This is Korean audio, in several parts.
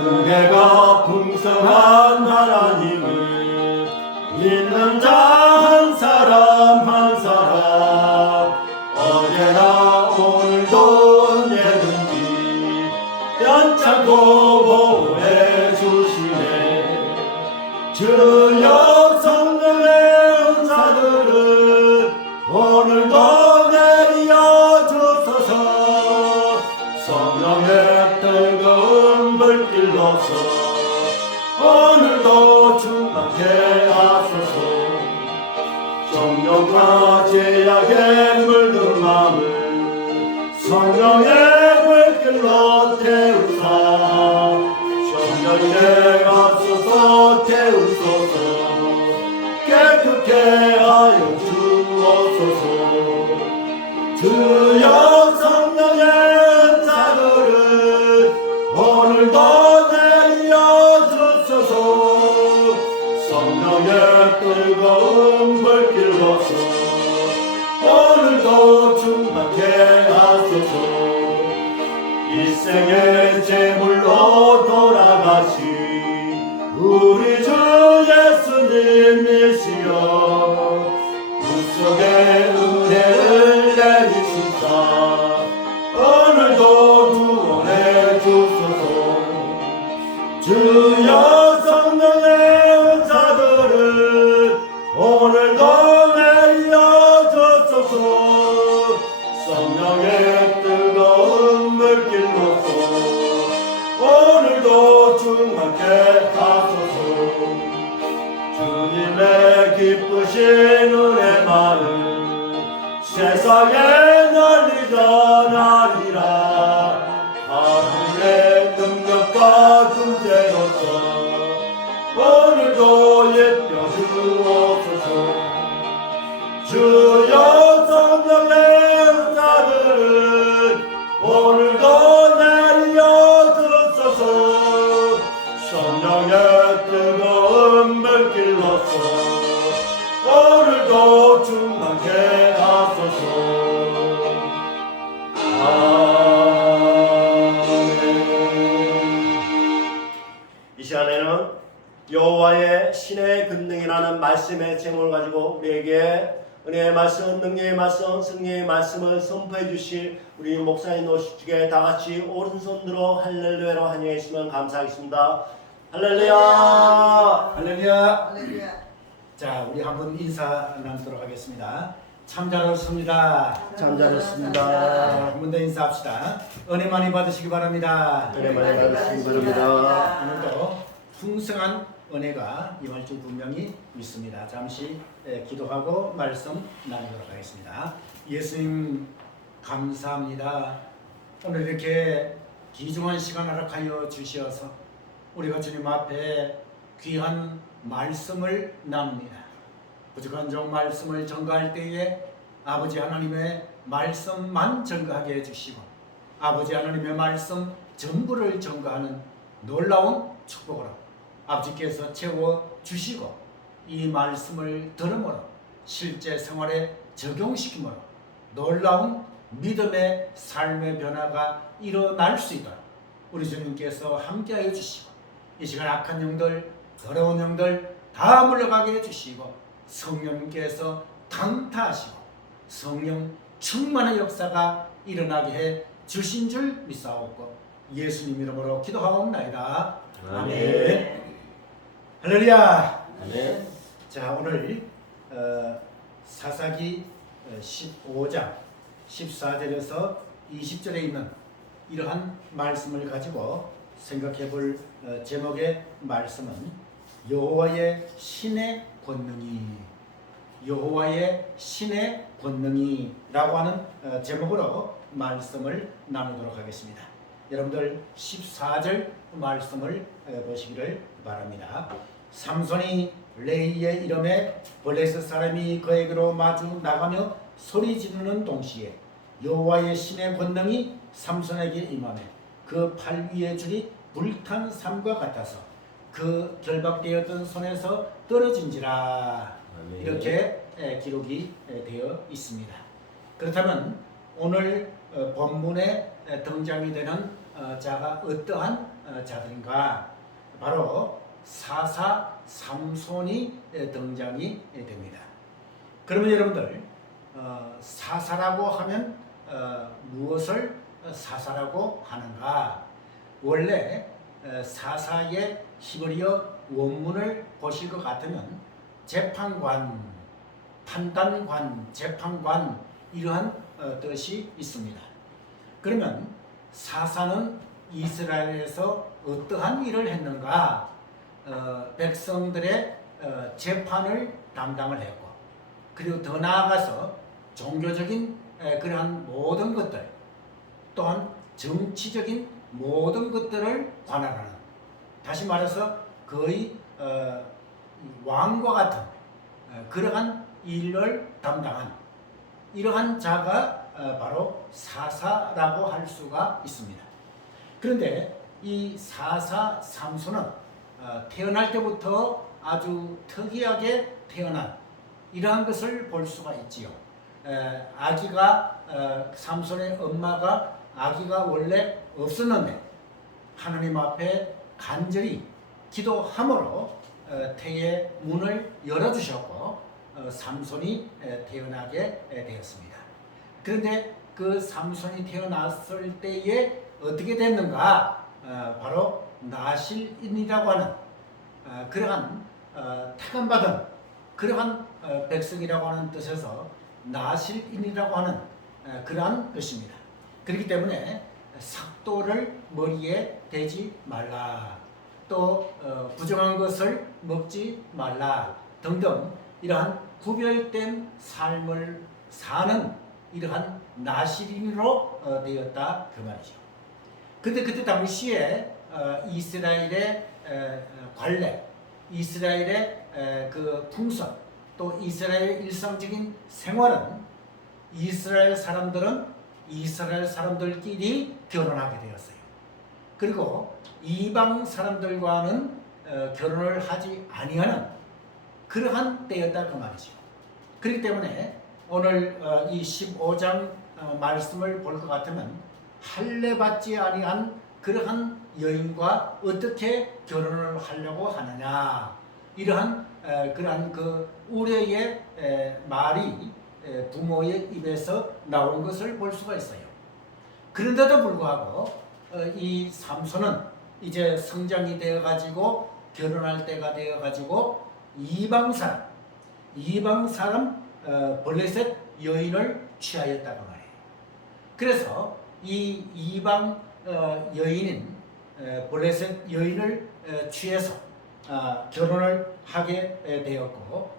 은혜가 풍성한 하나님을 믿는 자 한 사람 한 사람 어제나 오늘도 언제든지 연착고 보호해 주시네. 주여 성령의 은사들을 오늘도 내려 주소서. 성령의 뜨거운 불길로서 오늘도 충만케 하소서. 정욕과 죄악에 물든 마음을 성령의 불길로 태우사 정령에 앞서서 태우소서. 깨끗게 하여 주옵소서. 주여 성령의 은사들을 오늘도 내려주소서. 성령의 뜨거운 불길로서 오늘도 충만케 하소서. 일생의 제물로 돌아가신 우리 주 예수님이시여 구속의 은혜를 내리시사 오늘도 구원해 주소서. 주여 성령의 은사들을 오늘도 내려주소서. 성령의 뜨거운 물길로서 오늘도 충만케 하소서. 주님의 기쁘신 은혜만을 세상에 널리 전하리라. 하늘의 능력과 금제로서 오늘도 예뻐 주옵소서. 주여 성령의 은사들을 오늘도 내려주소서. 성령의 뜨거운 물길로서 오늘도 충만케 하소서. 이 시간에는 여호와의 신의 권능이라는 말씀의 제목을 가지고 우리에게 은혜의 말씀, 능력의 말씀, 승리의 말씀을 선포해 주실 우리 목사님 오시기에 다 같이 오른손 들어 할렐루야로 환영했으면 감사하겠습니다. 할렐루야. 할렐루야. 할렐루야. 자, 우리 한번 인사 나누도록 하겠습니다. 참 잘하셨습니다. 참 잘했습니다. 한 번 더 인사합시다. 은혜 많이 받으시기 바랍니다. 은혜 많이 받으시기 바랍니다. 오늘도 풍성한 은혜가 임할 줄 분명히 믿습니다. 잠시 기도하고 말씀 나누도록 하겠습니다. 예수님 감사합니다. 오늘 이렇게 귀중한 시간 허락하여 주시어서 우리가 주님 앞에 귀한 말씀을 나눕니다. 부족한 종 말씀을 전가할 때에 아버지 하나님의 말씀만 전가하게 해주시고 아버지 하나님의 말씀 전부를 전가하는 놀라운 축복으로 아버지께서 채워주시고 이 말씀을 들음으로 실제 생활에 적용시킴으로 놀라운 믿음의 삶의 변화가 일어날 수 있도록 우리 주님께서 함께하여 주시고 이 시간 악한 영들, 더러운 영들 다 물러가게 해주시고 성령께서 강타하시고 성령 충만의 역사가 일어나게 해 주신 줄 믿사옵고 예수님 이름으로 기도하옵나이다. 아멘. 할렐루야. 아멘. 자, 오늘 사사기 15장 14절에서 20절에 있는 이러한 말씀을 가지고 생각해 볼 제목의 말씀은 여호와의 신의 권능이 여호와의 신의 권능이라고 하는 제목으로 말씀을 나누도록 하겠습니다. 여러분들 14절 말씀을 보시기를 바랍니다. 삼손이 레이의 이름에 블레셋 사람이 그에게로 마주 나가며 소리 지르는 동시에 여호와의 신의 권능이 삼손에게 임하매 그 팔 위의 줄이 불탄 삼과 같아서 그 결박되었던 손에서 떨어진지라. 아멘. 이렇게 기록이 되어 있습니다. 그렇다면 오늘 본문에 등장이 되는 자가 어떠한 자들인가? 바로 사사 삼손이 등장이 됩니다. 그러면 여러분들 사사라고 하면 무엇을 사사라고 하는가? 원래 사사의 히브리어 원문을 보실 것 같으면 재판관, 판단관, 재판관 이러한 뜻이 있습니다. 그러면 사사는 이스라엘에서 어떠한 일을 했는가? 백성들의 재판을 담당을 했고, 그리고 더 나아가서 종교적인 그러한 모든 것들, 또한 정치적인 모든 것들을 관할하는, 다시 말해서 거의 왕과 같은 그러한 일을 담당한 이러한 자가 바로 사사라고 할 수가 있습니다. 그런데 이 사사 삼손은 태어날 때부터 아주 특이하게 태어난 이러한 것을 볼 수가 있지요. 아기가 삼손의 엄마가 아기가 원래 없었는데 하나님 앞에 간절히 기도함으로 태의 문을 열어주셨고 삼손이 태어나게 되었습니다. 그런데 그 삼손이 태어났을 때에 어떻게 됐는가? 바로 나실인이라고 하는 그러한 택함받은 그러한 백성이라고 하는 뜻에서 나실인이라고 하는 그러한 것입니다. 그렇기 때문에 삭도를 머리에 대지 말라, 또 부정한 것을 먹지 말라 등등 이러한 구별된 삶을 사는 이러한 나실인으로 되었다 그 말이죠. 근데 그때 당시에 이스라엘의 관례, 이스라엘의 그 풍습, 또 이스라엘의 일상적인 생활은 이스라엘 사람들은 이스라엘 사람들끼리 결혼하게 되었어요. 그리고 이방 사람들과는 결혼을 하지 아니하는 그러한 때였다 그 말이죠. 그렇기 때문에 오늘 이 15장 말씀을 볼 것 같으면 할례 받지 아니한 그러한 여인과 어떻게 결혼을 하려고 하느냐, 이러한 그러한 그 우려의 말이 부모의 입에서 나온 것을 볼 수가 있어요. 그런데도 불구하고 이 삼손은 이제 성장이 되어 가지고 결혼할 때가 되어 가지고 이방 사람 블레셋 여인을 취하였다고 말해요. 그래서 이 이방 여인인 블레셋 여인을 취해서 결혼을 하게 되었고,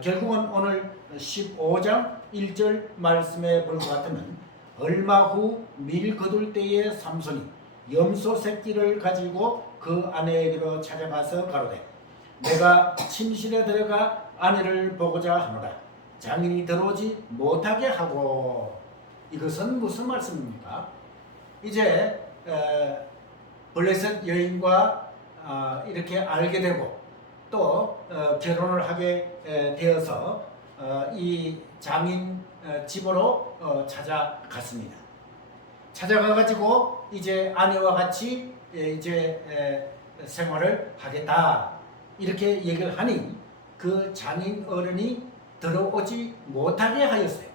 결국은 오늘 15장 1절 말씀에 볼 것 같으면 얼마 후 밀 거둘 때에 삼손이 염소 새끼를 가지고 그 아내에게로 찾아가서 가로되 내가 침실에 들어가 아내를 보고자 하노라. 장인이 들어오지 못하게 하고. 이것은 무슨 말씀입니까? 이제 블레셋 여인과 이렇게 알게 되고 또 결혼을 하게 되어서 이 장인 집으로 찾아갔습니다. 찾아가가지고 이제 아내와 같이 이제 생활을 하겠다 이렇게 얘기를 하니 그 장인 어른이 들어오지 못하게 하였어요.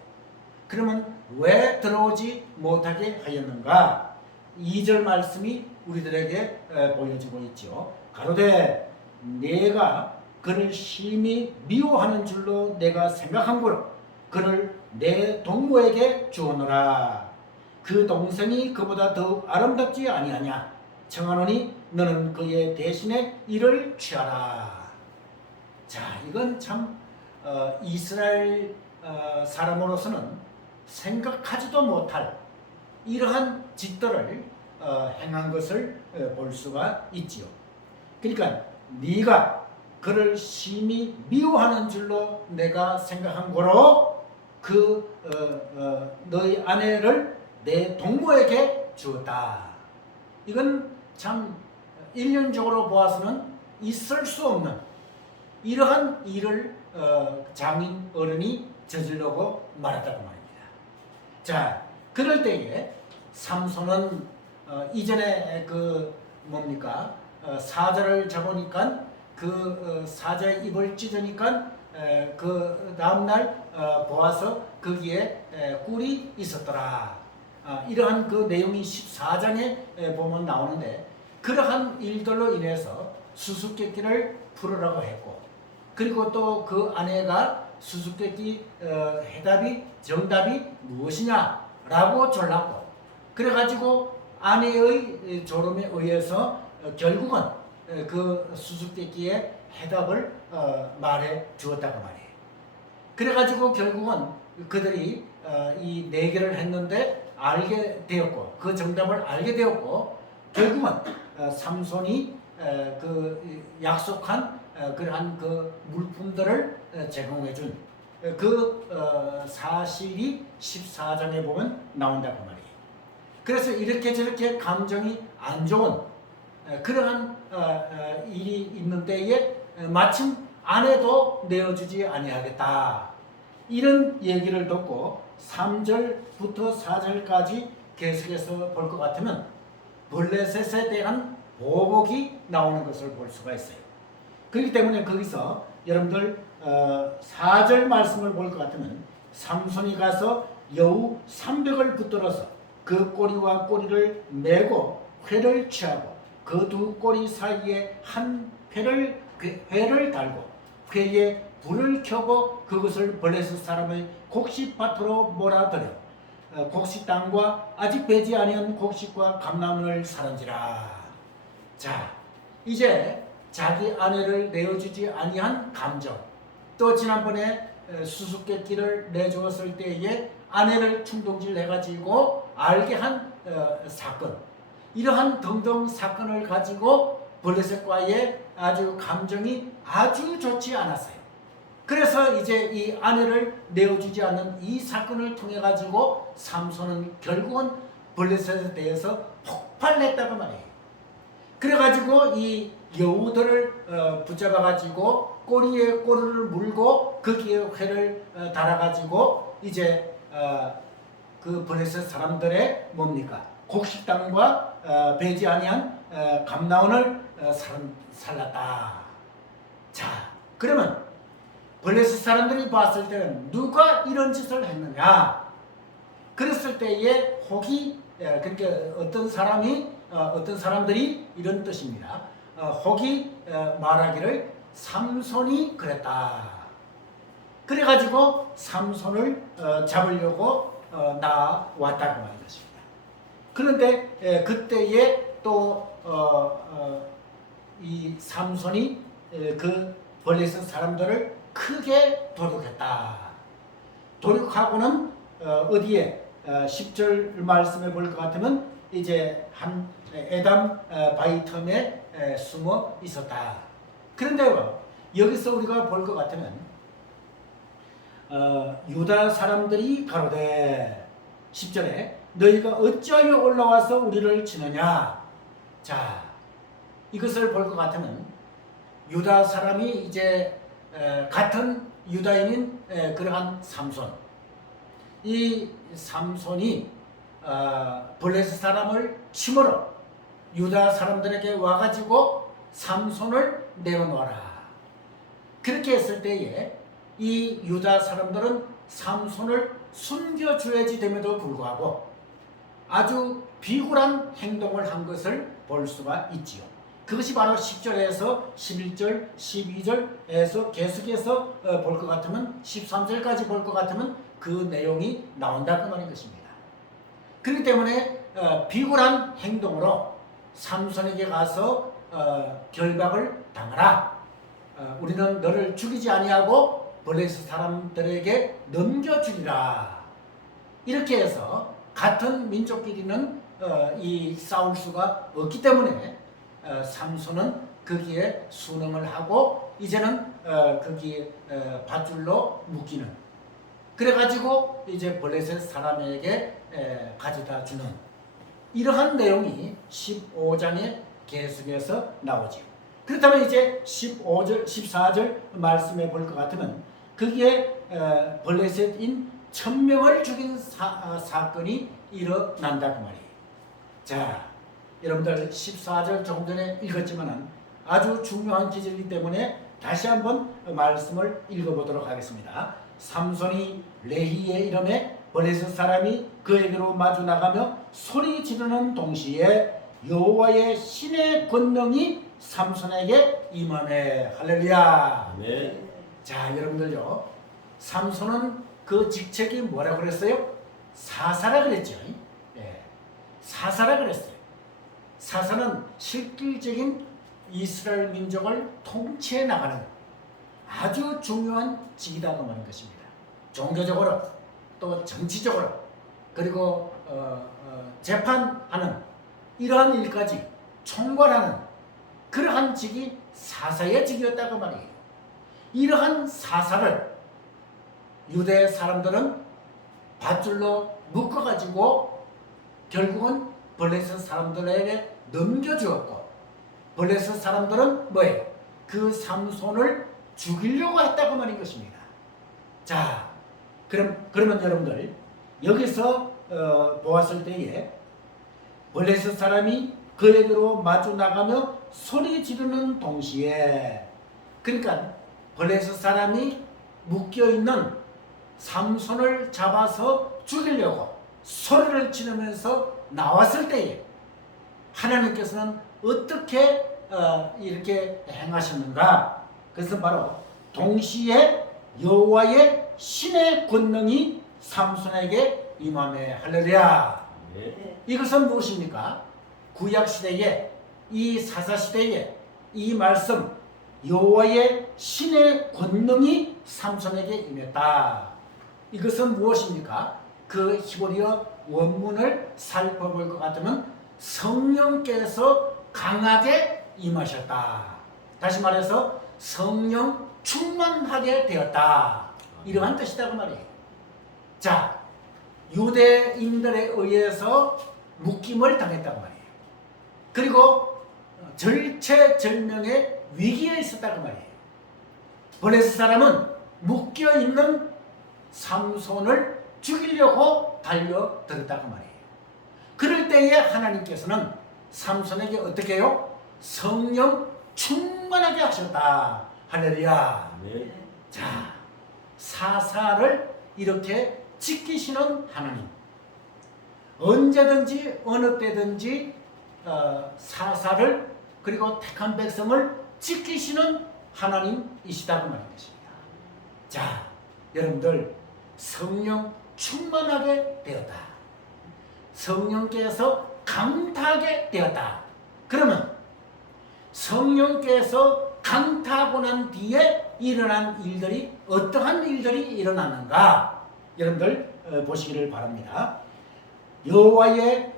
그러면 왜 들어오지 못하게 하였는가? 2절 말씀이 우리들에게 보여지고 있죠. 가로되 내가 그를 심히 미워하는 줄로 내가 생각한 거로 그를 내 동무에게 주었노라. 그 동생이 그보다 더욱 아름답지 아니하냐? 청하노니 너는 그의 대신에 이를 취하라. 자, 이건 참 이스라엘 사람으로서는 생각하지도 못할 이러한 짓들을 행한 것을 볼 수가 있지요. 그러니까 네가 그를 심히 미워하는 줄로 내가 생각한 거로 그 너희 아내를 내 동무에게 주었다. 이건 참 일륜적으로 보아서는 있을 수 없는 이러한 일을 장인 어른이 저지르고 말았다고 말입니다. 자, 그럴 때에 삼손은 이전에 그 뭡니까? 사자를 잡으니까 사자의 입을 찢으니까 그 다음날 보아서 거기에 꿀이 있었더라. 이러한 그 내용이 14장에 보면 나오는데, 그러한 일들로 인해서 수수께끼를 풀으라고 했고, 그리고 또 그 아내가 수수께끼 정답이 무엇이냐라고 졸랐고, 그래가지고 아내의 조름에 의해서 결국은 그 수수께끼의 해답을 말해 주었다고 말이에요. 그래가지고 결국은 그들이 이 내기를 했는데 알게 되었고, 그 정답을 알게 되었고, 결국은 삼손이 그 약속한 그러한 그 물품들을 제공해 준 그 사실이 14장에 보면 나온다고 말이에요. 그래서 이렇게 저렇게 감정이 안 좋은 그러한 일이 있는 때에 마침 아내도 내어주지 아니하겠다, 이런 얘기를 듣고 3절부터 4절까지 계속해서 볼 것 같으면 블레셋에 대한 보복이 나오는 것을 볼 수가 있어요. 그렇기 때문에 거기서 여러분들 4절 말씀을 볼 것 같으면, 삼손이 가서 여우 300을 붙들어서 그 꼬리와 꼬리를 메고 회를 취하고 그 두 꼬리 사이에 한 회를 달고 회에 불을 켜고 그것을 블레셋 사람의 곡식밭으로 몰아들여 곡식 땅과 아직 배지 아니한 곡식과 감나무를 사른지라. 자, 이제 자기 아내를 내어주지 아니한 감정, 또 지난번에 수수께끼를 내주었을 때에 아내를 충동질 해가지고 알게 한 사건, 이러한 등등 사건을 가지고 블레셋과의 아주 감정이 아주 좋지 않았어요. 그래서 이제 이 아내를 내어주지 않는 이 사건을 통해 가지고 삼손은 결국은 블레셋에 대해서 폭발했다고 말이에요. 그래가지고 이 여우들을 붙잡아 가지고 꼬리에 꼬리를 물고 거기에 회를 달아가지고 이제 그 블레셋 사람들의 뭡니까? 곡식 땅과 배지 아니한 감나원을 살랐다. 자, 그러면 블레셋 사람들이 봤을 때는 누가 이런 짓을 했느냐? 그랬을 때에 혹이, 그러니까 어떤 사람들이 이런 뜻입니다. 혹이 말하기를 삼손이 그랬다. 그래가지고 삼손을 잡으려고 나왔다고 말하는 것입니다. 그런데 그때에 또 이 삼손이 그 블레셋 사람들을 크게 도륙했다. 도륙하고는 어디에 10절 말씀에 볼 것 같으면 이제 한 에담 바위 틈에 숨어 있었다. 그런데 여기서 우리가 볼 것 같으면 유다 사람들이 가로되 10절에 너희가 어찌하여 올라와서 우리를 치느냐. 자, 이것을 볼 것 같으면 유다 사람이 이제 같은 유다인인 그러한 삼손, 이 삼손이 블레셋 사람을 침으로 유다 사람들에게 와가지고 삼손을 내어놓아라. 그렇게 했을 때에 이 유다 사람들은 삼손을 숨겨줘야지 됨에도 불구하고 아주 비굴한 행동을 한 것을 볼 수가 있지요. 그것이 바로 10절에서 11절, 12절에서 계속해서 볼 것 같으면 13절까지 볼 것 같으면 그 내용이 나온다고 말인 것입니다. 그렇기 때문에 비굴한 행동으로 삼손에게 가서 결박을 당하라. 우리는 너를 죽이지 아니하고 블레셋 사람들에게 넘겨주리라. 이렇게 해서 같은 민족끼리는 이 싸울 수가 없기 때문에 삼손은 거기에 순응을 하고 이제는 거기에 밧줄로 묶이는, 그래가지고 이제 블레셋 사람에게 가져다 주는 이러한 내용이 15장에 계속해서 나오지요. 그렇다면 이제 15절, 14절 말씀에 볼 것 같으면 거기에 블레셋인 1000명을 죽인 사건이 일어난다고 말이에요. 자, 여러분들 14절 조금 전에 읽었지만은 아주 중요한 기절이기 때문에 다시 한번 말씀을 읽어보도록 하겠습니다. 삼손이 레히의 이름에 블레셋 사람이 그에게로 마주 나가며 소리 지르는 동시에 여호와의 신의 권능이 삼손에게 임하네. 할렐루야. 아멘. 자, 여러분들요, 삼손은 그 직책이 뭐라고 그랬어요? 사사라 그랬죠. 예, 사사라 그랬어요. 사사는 실질적인 이스라엘 민족을 통치해 나가는 아주 중요한 직이라고 말하는 것입니다. 종교적으로 또 정치적으로 그리고 재판하는 이러한 일까지 총괄하는 그러한 직이 사사의 직이었다고 말이에요. 이러한 사사를 유대 사람들은 밧줄로 묶어가지고 결국은 블레셋 사람들에게 넘겨주었고, 블레셋 사람들은 뭐예요? 그 삼손을 죽이려고 했다고 말인 것입니다. 자, 그러면 여러분들 여기서 보았을 때에 블레셋 사람이 그에게로 마주 나가며 소리 지르는 동시에, 그러니까 블레셋 사람이 묶여있는 삼손을 잡아서 죽이려고 소리를 지르면서 나왔을 때에 하나님께서는 어떻게 이렇게 행하셨는가? 그래서 바로 동시에 여호와의 신의 권능이 삼손에게 임하네. 할렐루야. 네. 이것은 무엇입니까? 구약 시대에, 이 사사 시대에 이 말씀 여호와의 신의 권능이 삼손에게 임했다. 이것은 무엇입니까? 그 히브리어 원문을 살펴볼 것 같으면 성령께서 강하게 임하셨다. 다시 말해서 성령 충만하게 되었다. 이러한 뜻이다 그 말이에요. 자, 유대인들에 의해서 묶임을 당했단 말이에요. 그리고 절체절명의 위기에 있었다 그 말이에요. 블레셋 사람은 묶여있는 삼손을 죽이려고 달려들었다 그 말이에요. 그럴 때에 하나님께서는 삼손에게 어떻게 해요? 성령 충만하게 하셨다. 할렐루야. 아멘. 자, 사사를 이렇게 지키시는 하나님, 언제든지 어느 때든지 사사를 그리고 택한 백성을 지키시는 하나님이시다고 말하는 것입니다. 자, 여러분들 성령 충만하게 되었다. 성령께서 강타하게 되었다. 그러면 성령께서 강타하고 난 뒤에 일어난 일들이 어떠한 일들이 일어나는가? 여러분들 보시기를 바랍니다. 여호와의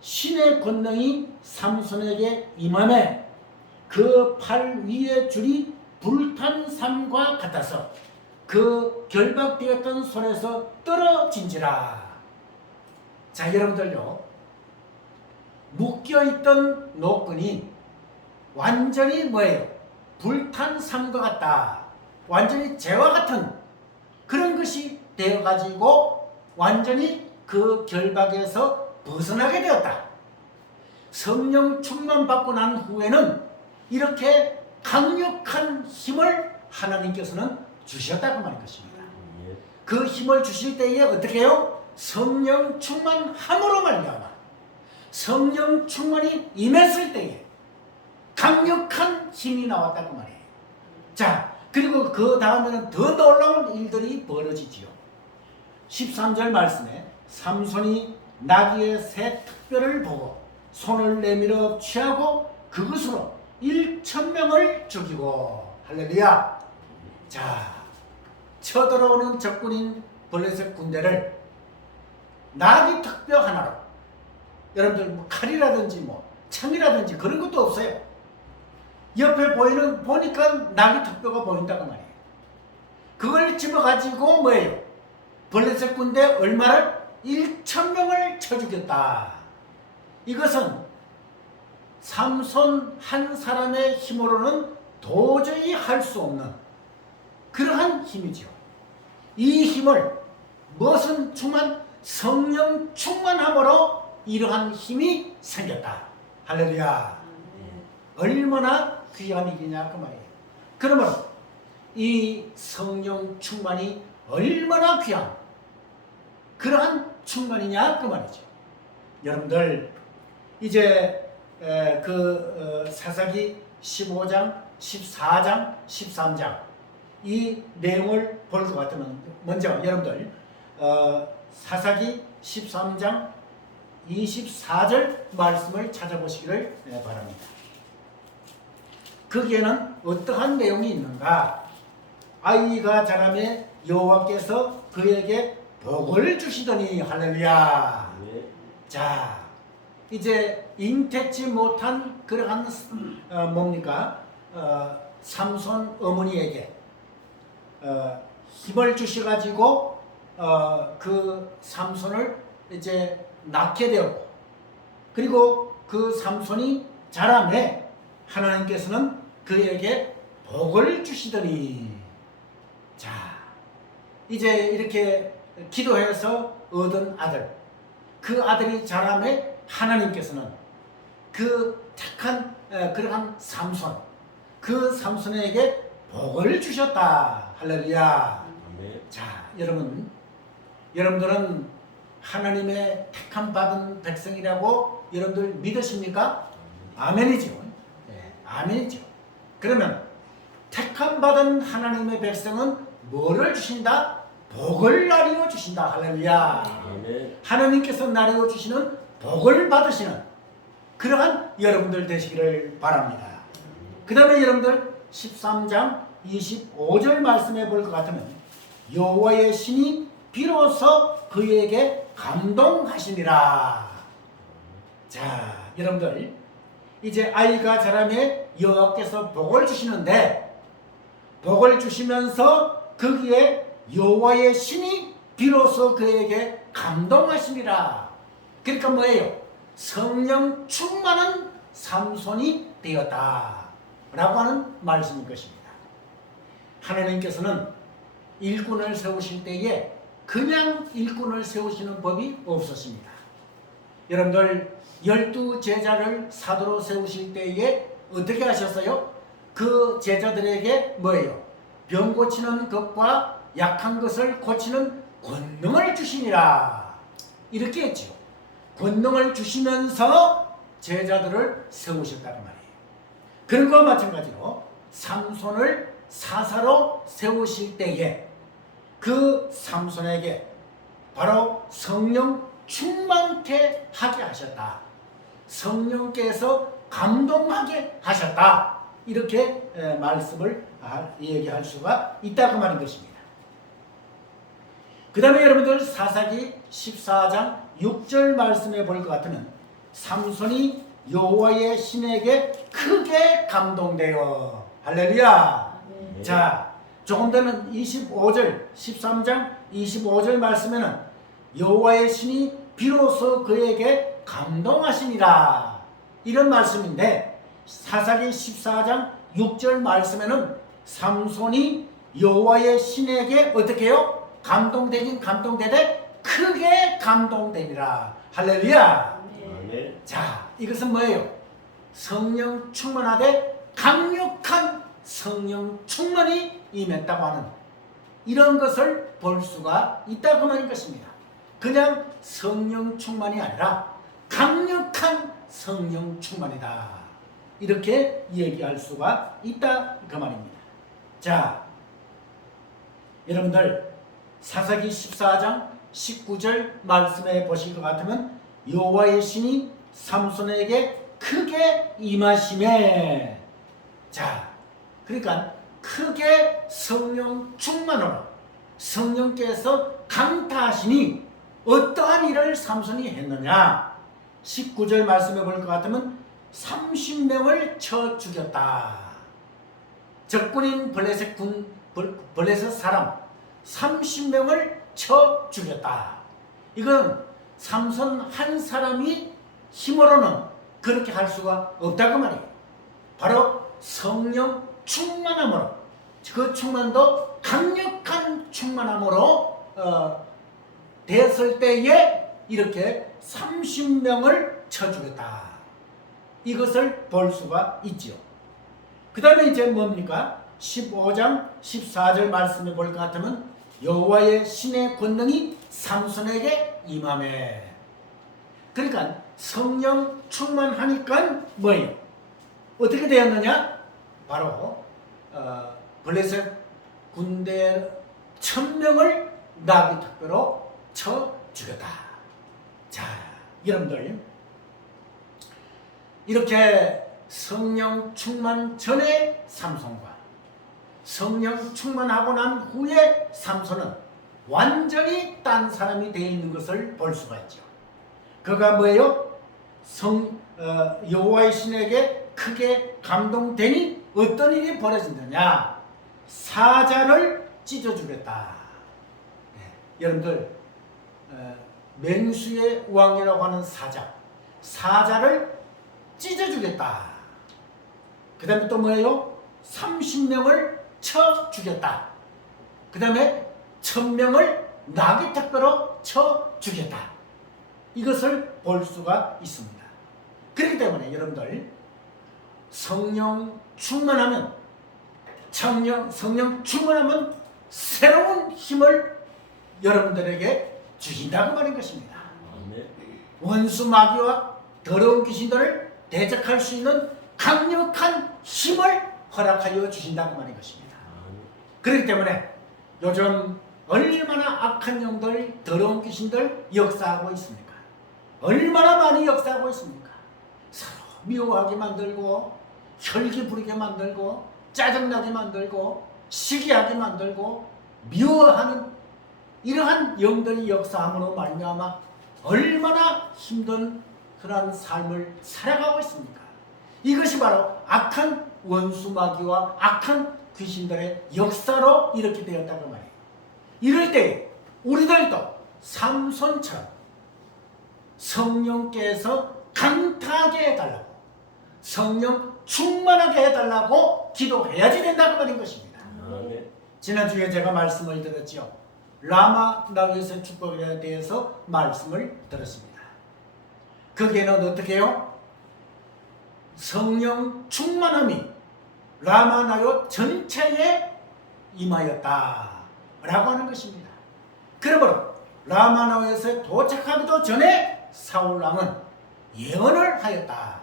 신의 권능이 삼손에게 임함에 그 팔 위의 줄이 불탄 삼과 같아서 그 결박되었던 손에서 떨어진지라. 자, 여러분들요, 묶여있던 노끈이 완전히 뭐예요? 불탄 삼과 같다. 완전히 재와 같은 그런 것이 되어가지고 완전히 그 결박에서 벗어나게 되었다. 성령 충만 받고 난 후에는 이렇게 강력한 힘을 하나님께서는 주셨다고 말인 것입니다. 그 힘을 주실 때에 어떻게 해요? 성령 충만함으로 말미암아 성령 충만이 임했을 때에 강력한 힘이 나왔다고 말이에요. 자, 그리고 그 다음에는 더 놀라운 일들이 벌어지지요. 13절 말씀에 삼손이 나귀의 새 특별을 보고 손을 내밀어 취하고 그것으로 1,000명을 죽이고. 할렐루야. 자, 쳐들어오는 적군인 블레셋 군대를 나귀 특뼈 하나로, 여러분들 뭐 칼이라든지 뭐 창이라든지 그런 것도 없어요. 옆에 보니까 나귀 특뼈가 보인다고 말이에요. 그걸 집어가지고 뭐예요? 블레셋 군대 얼마를? 1,000명을 쳐 죽였다. 이것은 삼손 한 사람의 힘으로는 도저히 할 수 없는 그러한 힘이죠. 이 힘을 무엇은 충만? 성령 충만함으로 이러한 힘이 생겼다. 할렐루야. 얼마나 귀한 일이냐 그 말이에요. 그러므로 이 성령 충만이 얼마나 귀한 그러한 충만이냐 그 말이죠. 여러분들 이제 사사기 15장, 14장, 13장 이 내용을 볼 것 같으면 먼저 여러분들 사사기 13장 24절 말씀을 찾아보시기를 바랍니다. 거기에는 어떠한 내용이 있는가? 아이가 자라매 여호와께서 그에게 복을 주시더니 할렐루야. 자, 이제 잉태치 못한 그러한 삼손 어머니에게 힘을 주셔가지고 그 삼손을 이제 낳게 되었고, 그리고 그 삼손이 자라매 하나님께서는 그에게 복을 주시더니, 자, 이제 이렇게 기도해서 얻은 아들, 그 아들이 자라매 하나님께서는 그 택한 그러한 삼손, 그 삼손에게 복을 주셨다. 할렐루야. 자, 여러분들은 하나님의 택함 받은 백성이라고 여러분들 믿으십니까? 아멘이죠. 네, 아멘이죠. 그러면 택함 받은 하나님의 백성은 뭐를 주신다? 복을 나누어 주신다. 할렐루야. 아멘. 하나님께서 나누어 주시는 복을 받으시는 그러한 여러분들 되시기를 바랍니다. 그 다음에 여러분들 13장 25절 말씀해 볼 것 같으면 여호와의 신이 비로소 그에게 감동하시니라. 자, 여러분들 이제 아이가 자라매 여호와께서 복을 주시는데, 복을 주시면서 거기에 여호와의 신이 비로소 그에게 감동하시니라. 그러니까 뭐예요? 성령 충만한 삼손이 되었다 라고 하는 말씀인 것입니다. 하나님께서는 일꾼을 세우실 때에 그냥 일꾼을 세우시는 법이 없었습니다. 여러분들 12제자를 사도로 세우실 때에 어떻게 하셨어요? 그 제자들에게 뭐예요? 병 고치는 것과 약한 것을 고치는 권능을 주시니라. 이렇게 했죠. 권능을 주시면서 제자들을 세우셨다는 말이에요. 그런 것과 마찬가지로 삼손을 사사로 세우실 때에 그 삼손에게 바로 성령 충만케 하게 하셨다. 성령께서 감동하게 하셨다. 이렇게 말씀을 얘기할 수가 있다 그 말인 것입니다. 그 다음에 여러분들 사사기 14장 6절 말씀해 볼 것 같으면 삼손이 여호와의 신에게 크게 감동되어 할렐루야. 네. 자, 조금 전에는 25절 13장 25절 말씀에는 여호와의 신이 비로소 그에게 감동하시니라 이런 말씀인데, 사사기 14장 6절 말씀에는 삼손이 여호와의 신에게 어떻게 해요? 감동되긴 감동되되 크게 감동되니라. 할렐루야. 아멘. 자, 이것은 뭐예요? 성령 충만하되 강력한 성령 충만이 임했다고 하는 이런 것을 볼 수가 있다고 말인 것입니다. 그냥 성령 충만이 아니라 강력한 성령 충만이다. 이렇게 얘기할 수가 있다 그 말입니다. 자, 여러분들 사사기 14장 19절 말씀해 보실 것 같으면 여호와의 신이 삼손에게 크게 임하심에, 자, 그러니까 크게 성령 충만으로 성령께서 강타하시니 어떠한 일을 삼손이 했느냐? 19절 말씀해 볼 것 같으면 30명을 쳐 죽였다. 적군인 블레셋 사람 30명을 쳐 죽였다. 이건 삼손 한 사람이 힘으로는 그렇게 할 수가 없다고 말이에요. 바로 성령 충만함으로, 그 충만도 강력한 충만함으로 됐을 때에 이렇게 30명을 쳐 죽였다. 이것을 볼 수가 있지요. 그 다음에 이제 뭡니까? 15장 14절 말씀해 볼 것 같으면 여호와의 신의 권능이 삼손에게 임하매. 그러니까 성령 충만하니까 뭐예요? 어떻게 되었느냐? 바로 블레셋 군대 1000명을 나귀 턱뼈로 쳐 죽였다. 자, 여러분들 이렇게 성령 충만 전에 삼손과 성령 충만하고 난 후에 삼손은 완전히 딴 사람이 되어 있는 것을 볼 수가 있죠. 그가 뭐예요? 여호와의 신에게 크게 감동되니 어떤 일이 벌어진다냐? 사자를 찢어주겠다. 네, 여러분들 맹수의 왕이라고 하는 사자를 찢어주겠다. 그 다음에 또 뭐예요? 30명을 쳐 죽였다. 그 다음에 1000명을 나귀 턱뼈로 쳐 죽였다. 이것을 볼 수가 있습니다. 그렇기 때문에 여러분들 성령 충만하면 새로운 힘을 여러분들에게 주신다고 말인 것입니다. 원수 마귀와 더러운 귀신들을 대적할 수 있는 강력한 힘을 허락하여 주신다고 말인 것입니다. 그렇기 때문에 요즘 얼마나 악한 영들, 더러운 귀신들 역사하고 있습니까? 얼마나 많이 역사하고 있습니까? 서로 미워하게 만들고 혈기 부리게 만들고 짜증나게 만들고 시기하게 만들고 미워하는 이러한 영들이 역사함으로 말미암아 얼마나 힘든 그러한 삶을 살아가고 있습니까? 이것이 바로 악한 원수 마귀와 악한 귀신들의 역사로 이렇게 되었다고 말이에요. 이럴 때 우리들도 삼손처럼 성령께서 강타하게 해달라고, 성령 충만하게 해달라고 기도해야지 된다고 말인 것입니다. 지난주에 제가 말씀을 드렸죠. 라마 나윗의 축복에 대해서 말씀을 들었습니다. 거기에는 어떻게 해요? 성령 충만함이 라마 나윗 전체에 임하였다 라고 하는 것입니다. 그러므로 라마 나윗에 도착하기도 전에 사울왕은 예언을 하였다.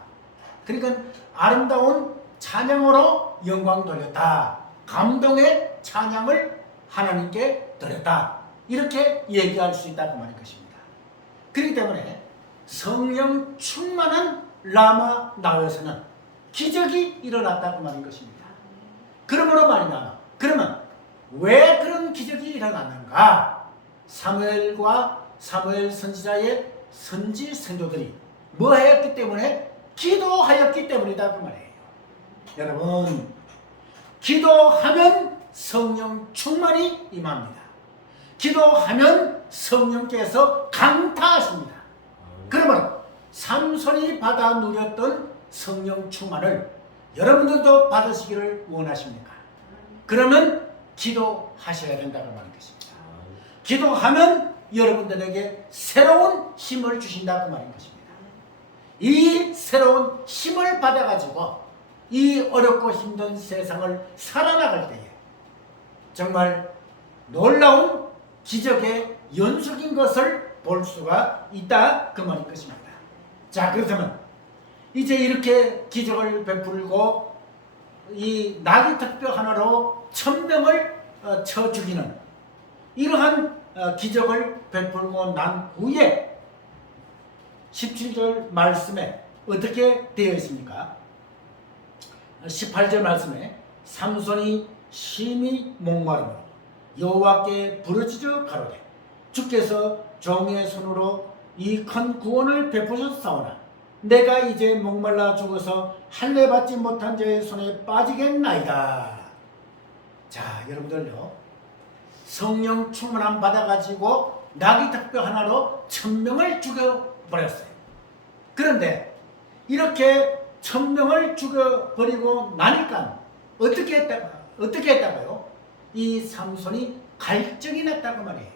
그러니까 아름다운 찬양으로 영광 돌렸다. 감동의 찬양을 하나님께 드렸다. 이렇게 얘기할 수 있다고 말인 것입니다. 그렇기 때문에 성령 충만한 라마 나윗에는 기적이 일어났다고 말인 것입니다. 그러므로 말이냐? 그러면 왜 그런 기적이 일어났는가? 사무엘과 사무엘 선지자의 선지 생도들이 뭐 했기 때문에? 기도하였기 때문이다 그 말이에요. 여러분, 기도하면 성령 충만이 임합니다. 기도하면 성령께서 강타하십니다. 그러면 삼손이 받아 누렸던 성령 충만을 여러분들도 받으시기를 원하십니까? 그러면 기도하셔야 된다고 말하는 것입니다. 기도하면 여러분들에게 새로운 힘을 주신다고 말인 것입니다. 이 새로운 힘을 받아가지고 이 어렵고 힘든 세상을 살아나갈 때에 정말 놀라운 기적의 연속인 것을 볼 수가 있다 그 말인 것입니다. 자, 그렇다면 이제 이렇게 기적을 베풀고 이 나귀 턱뼈 하나로 1000명을 쳐 죽이는 이러한 기적을 베풀고 난 후에 17절 말씀에 어떻게 되어 있습니까? 18절 말씀에 삼손이 심히 목마름으로 여호와께 부르짖어 가로되 주께서 종의 손으로 이 큰 구원을 베푸셨사오나 내가 이제 목말라 죽어서 할례 받지 못한 자의 손에 빠지겠나이다. 자, 여러분들요, 성령 충만함 받아가지고 나귀 턱뼈 하나로 1000명을 죽여버렸어요. 그런데 이렇게 1000명을 죽여버리고 나니까 어떻게 했다고요? 이 삼손이 갈증이 났다고 말이에요.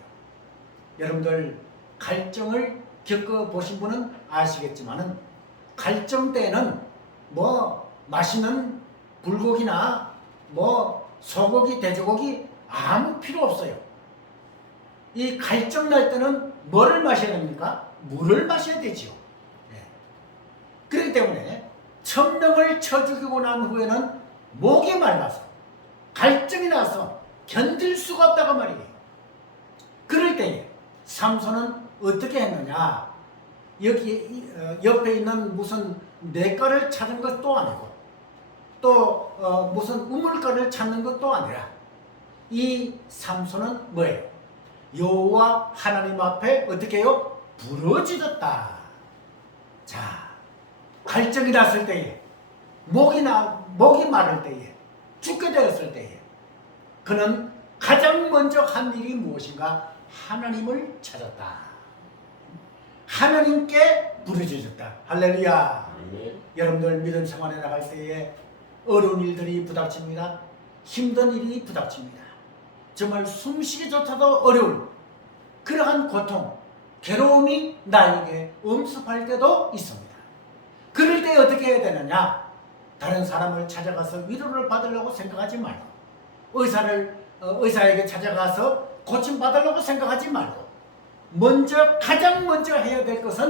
여러분들 갈증을 겪어보신 분은 아시겠지만은 갈증 때에는 뭐 맛있는 불고기나 뭐 소고기, 돼지고기 아무 필요 없어요. 이 갈증 날 때는 뭐를 마셔야 됩니까? 물을 마셔야 되지요. 예. 그렇기 때문에 천명을 쳐 죽이고 난 후에는 목이 말라서 갈증이 나서 견딜 수가 없다고 말이에요. 그럴 때에 삼손은 어떻게 했느냐? 여기 옆에 있는 무슨 냇가를 찾은 것도 아니고 또 무슨 우물가를 찾는 것도 아니라 이 삼손은 뭐예요? 여호와 하나님 앞에 어떻게 해요? 부르짖었다. 자, 갈증이 났을 때에 목이 마를 때에 죽게 되었을 때에 그는 가장 먼저 한 일이 무엇인가? 하나님을 찾았다. 하나님께 부르짖었다. 할렐루야. 여러분들 믿음 생활에 나갈 때에 어려운 일들이 부닥칩니다. 힘든 일이 부닥칩니다. 정말 숨쉬기조차도 어려울 그러한 고통, 괴로움이 나에게 엄습할 때도 있습니다. 그럴 때 어떻게 해야 되느냐? 다른 사람을 찾아가서 위로를 받으려고 생각하지 말고 의사에게 찾아가서 고침 받으려고 생각하지 말고 가장 먼저 해야 될 것은